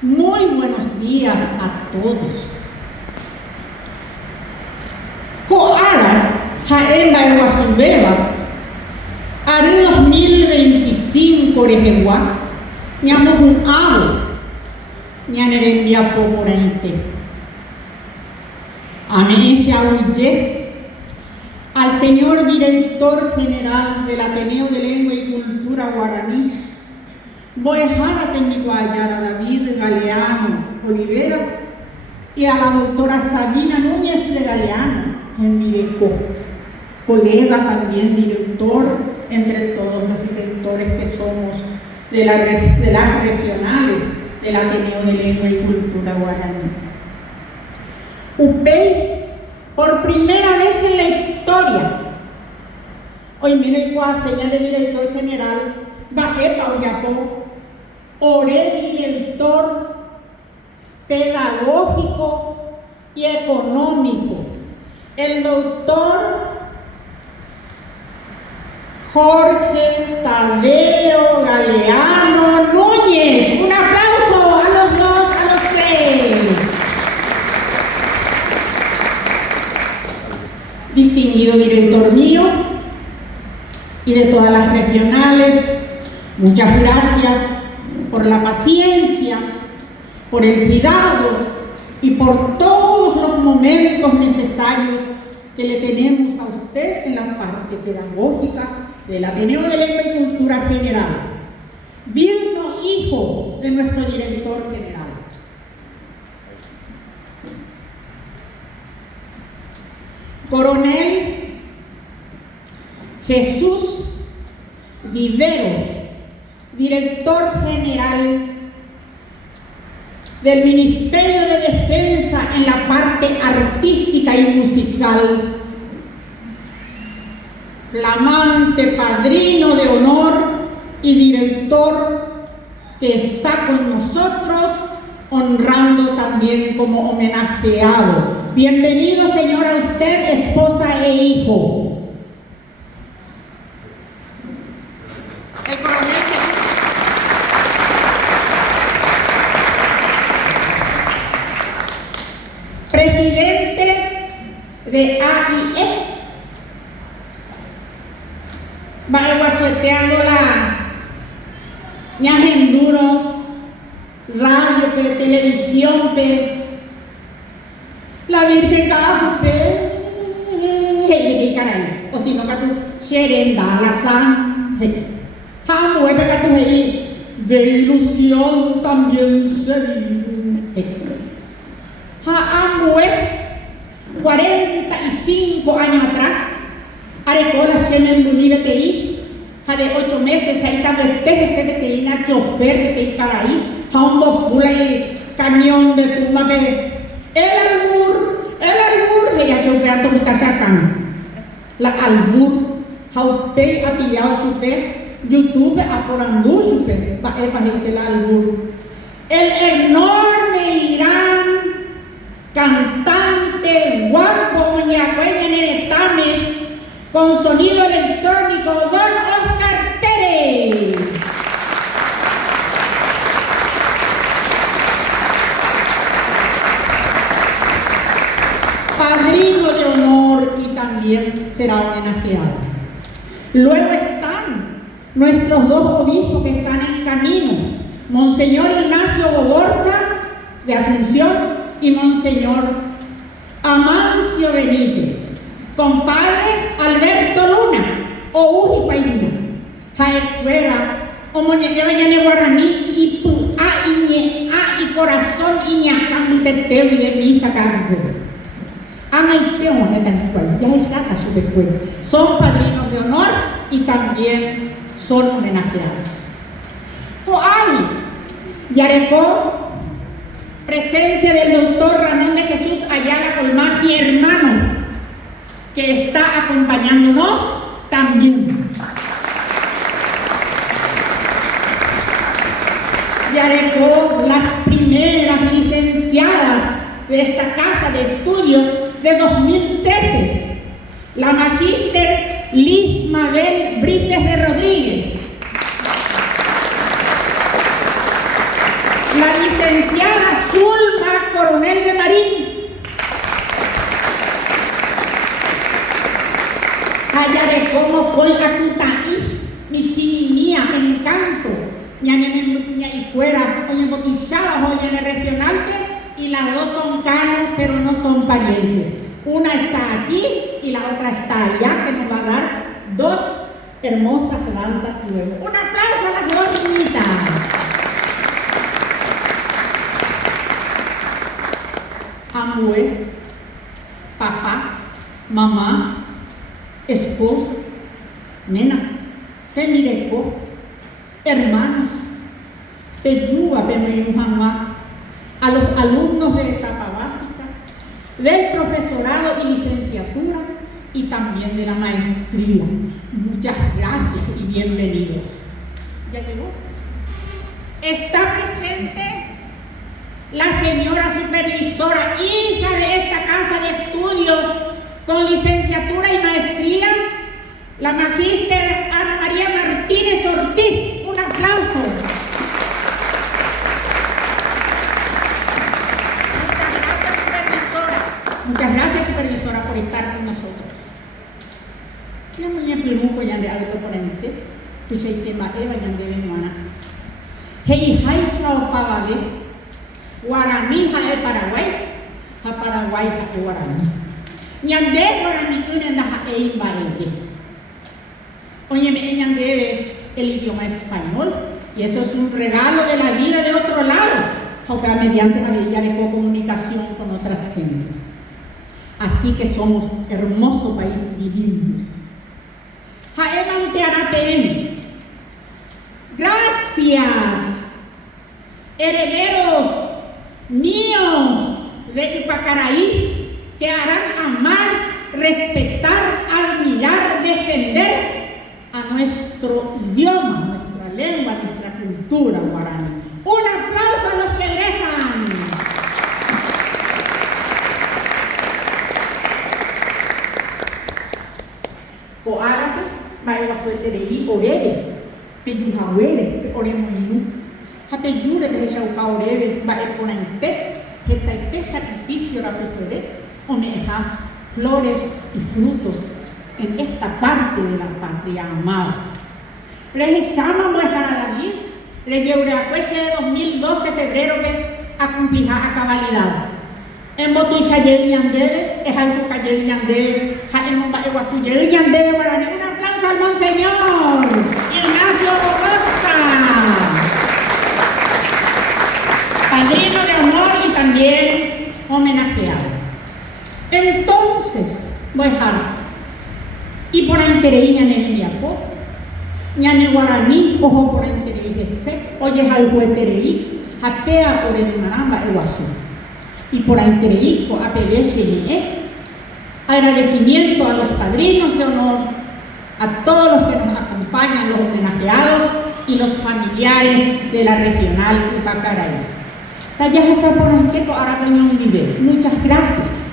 Muy buenos días a todos. Coara, Jaema de Guasubeba, Ari 2025 Rejeguá, Ñamos un avo, Ñanerembia Pomorante. Amén, al señor director general del Ateneo de Lengua y Cultura Guaraní, Boejara Temiguayara David Galeano Olivera, y a la doctora Sabina Núñez de Galeano en Mireco, colega también director entre todos los directores que somos de las regionales del Ateneo de Lengua y Cultura Guaraní. UPEI, por primera vez en la historia, hoy mire igual señal de director general, Bajepa Oyapó, Ore director pedagógico y económico, el doctor Jorge Tadeo Galeano Núñez. Un aplauso a los dos, a los tres. Distinguido director mío y de todas las regionales, muchas gracias por la paciencia, por el cuidado y por todos los momentos necesarios que le tenemos a usted en la parte pedagógica del Ateneo de Lengua y Cultura General, digno hijo de nuestro director general. Coronel Jesús Vivero, director general del Ministerio de Defensa en la parte artística y musical, flamante padrino de honor y director que está con nosotros, honrando también como homenajeado. Bienvenido, señora, usted, esposa e hijo. El coronel presidente de AIE, va guasueteando la ñajenduro, radio, televisión, la Virgen Cajupe, o si no, que tú xerenda la san, jamuepe que tú de ilusión también se vive. Jaamue, 45 años atrás, Arecola Shemen Buni BTI, de 8 meses, ahí estaba el PGC BTI, chofer BTI Caraí, Jaumbo Pula y camión de tumba B. El albur, se ya chopeando mi tasatán. La albur, Jaupe ha pillado su pe, YouTube a porandú su pe, va a irse la albur. El enorme Irán, cantante guapo, ñacueña neretame, con sonido electrónico, don Oscar Pérez. Padrino de honor y también será homenajeado. Luego están nuestros dos obispos que están en camino, Monseñor Ignacio Boborza de Asunción y Monseñor Amancio Benítez, compadre Alberto Luna, o Uji Paimino, Jaecuera, o Moñeñe Guaraní, y pu, y corazón, y ñacambu teteo y de misa cargo. Amaiteo, ya es chata su recuerdo. Son padrinos de honor y también son homenajeados. Oami, Yarecó, presencia del doctor Ramón de Jesús Ayala Colmán, mi hermano, que está acompañándonos también. Yarecó, las primeras licenciadas de esta casa de estudios de 2013, la magíster Liz Mabel Brites de Rodríguez, de cómo fue Acutaí, mi chinimía, encanto, ña y fuera, oye boquichaba, oye en el regional, y las dos son canos, pero no son parientes. Una está aquí y la otra está allá, que nos va a dar dos hermosas danzas luego. Un aplauso a las dos niñitas. Amue, papá, mamá, esposo, nena, temireco, hermanos, peyúa, pemenujanua, a los alumnos de etapa básica, del profesorado y licenciatura y también de la maestría. Muchas gracias y bienvenidos. ¿Ya llegó? Está presente la señora supervisora, hija de esta casa de estudios con licenciatura y maestría, la magíster Ana María Martínez Ortiz. Un aplauso. Muchas gracias, supervisora, por estar con nosotros. Ya muñe piruco ya de alto ponente, tu tema eva ya de Venuana. Hei hai sao pavabe, guaraní ja Paraguay, ja Paraguay ja guaraní. Ñande guaraní una ja imbaebe. Oye, me ñandebe el idioma español, y eso es un regalo de la vida de otro lado, aunque mediante la vía de comunicación con otras gentes. Así que somos hermoso país divino. Gracias, herederos míos de Ipacaraí, que harán amar, respetar, admirar, defender a nuestro idioma, nuestra lengua, nuestra cultura guaraní. Un aplauso a los que egresan. O árabe, va a sueterei, orere, pejuhawere, oremoinu, japeyure, pejauca orere, va a ponente, jetaite sacrificio rapetore, omeja flores y frutos en esta parte de la patria amada. Regisama muejara David, reyeuracueche de 2012 febrero que a cumplir a cabalidad. En Botucha Yandebe, es algo que Yandebe, Jaimomba Eguazú Yandebe, guaraní. Un aplauso al monseñor Ignacio Costa, padrino de honor y también homenajeado. Entonces, voy a dejar, y por ahí Tereí, ñane Miapo, ñane guaraní, ojo por ahí Tereí de se, oye algo de Tereí, japea por el Maramba Eguazú. Y por Antereico, APBCNE, agradecimiento a los padrinos de honor, a todos los que nos acompañan, los homenajeados y los familiares de la regional Ipacaraí. Muchas gracias.